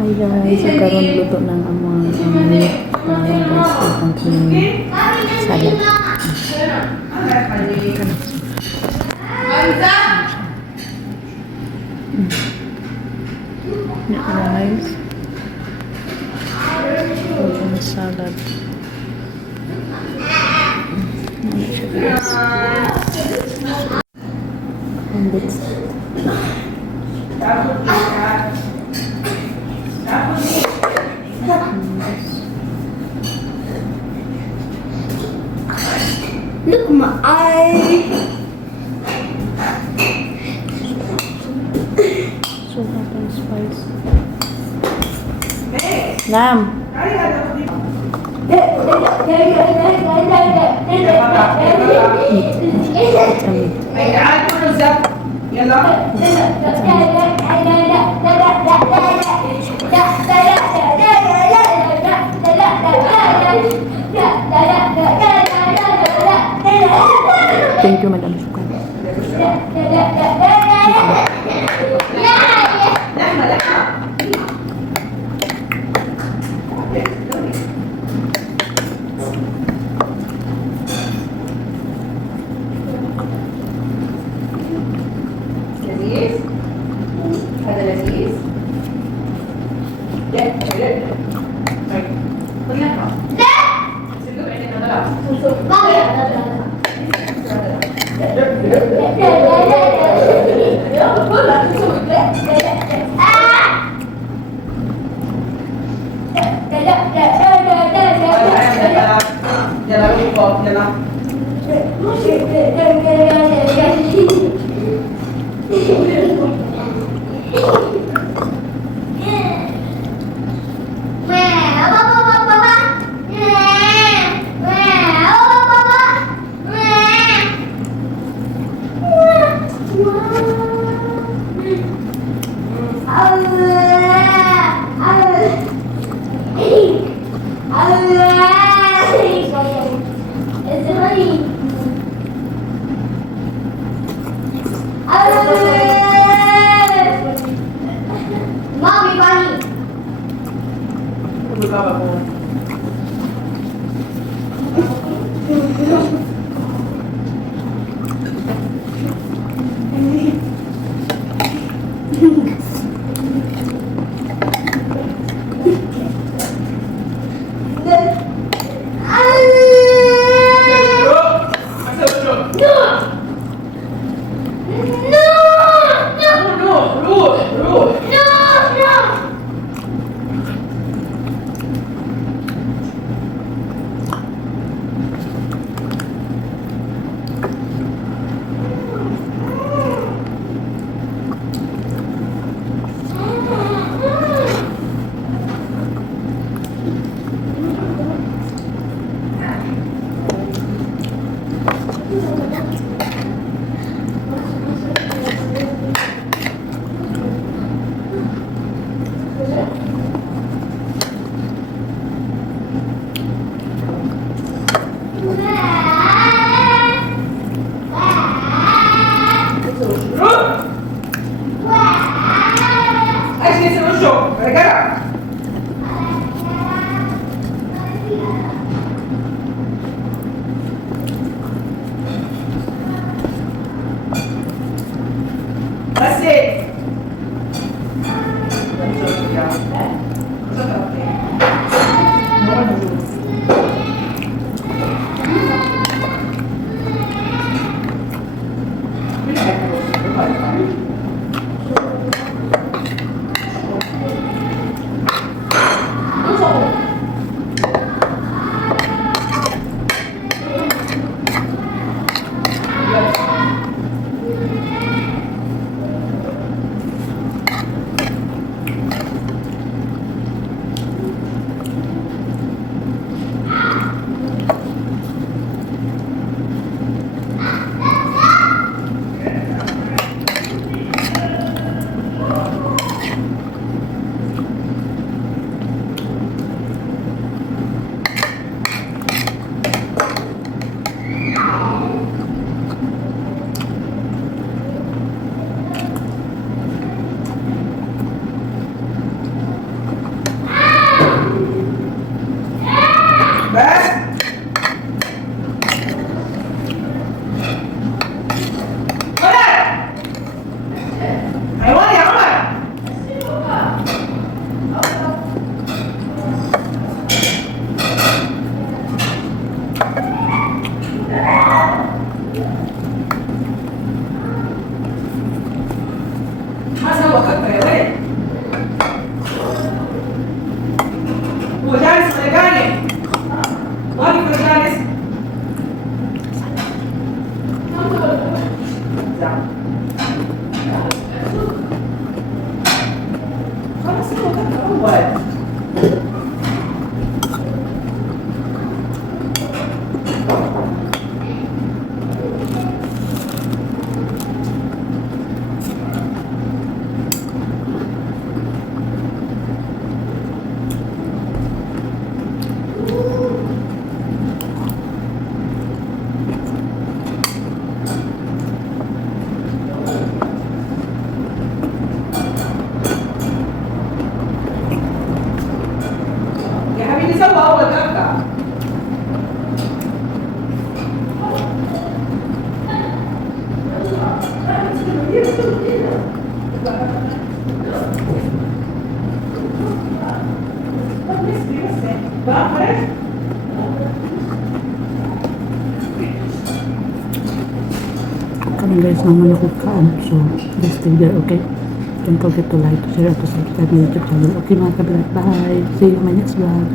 Hi guys, karon luto na ang mga guys ang aking salad. Guys, ang salad. Ano siya guys? Ang bits. Look at my eye. So hot and spice. Nam. Thank you, Madam Sukan. لذيذ هذا لذيذ لا طيب خذ لك سيبك بعدين هذا Mommy, bunny. That's it. What? يا حبيبي سوى أول كفكة. Kami guys ng manok kaan. So, just stay there, okay? Don't forget to like, to share, to subscribe my YouTube channel. Okay mga kabilat, bye! See you in my next vlog.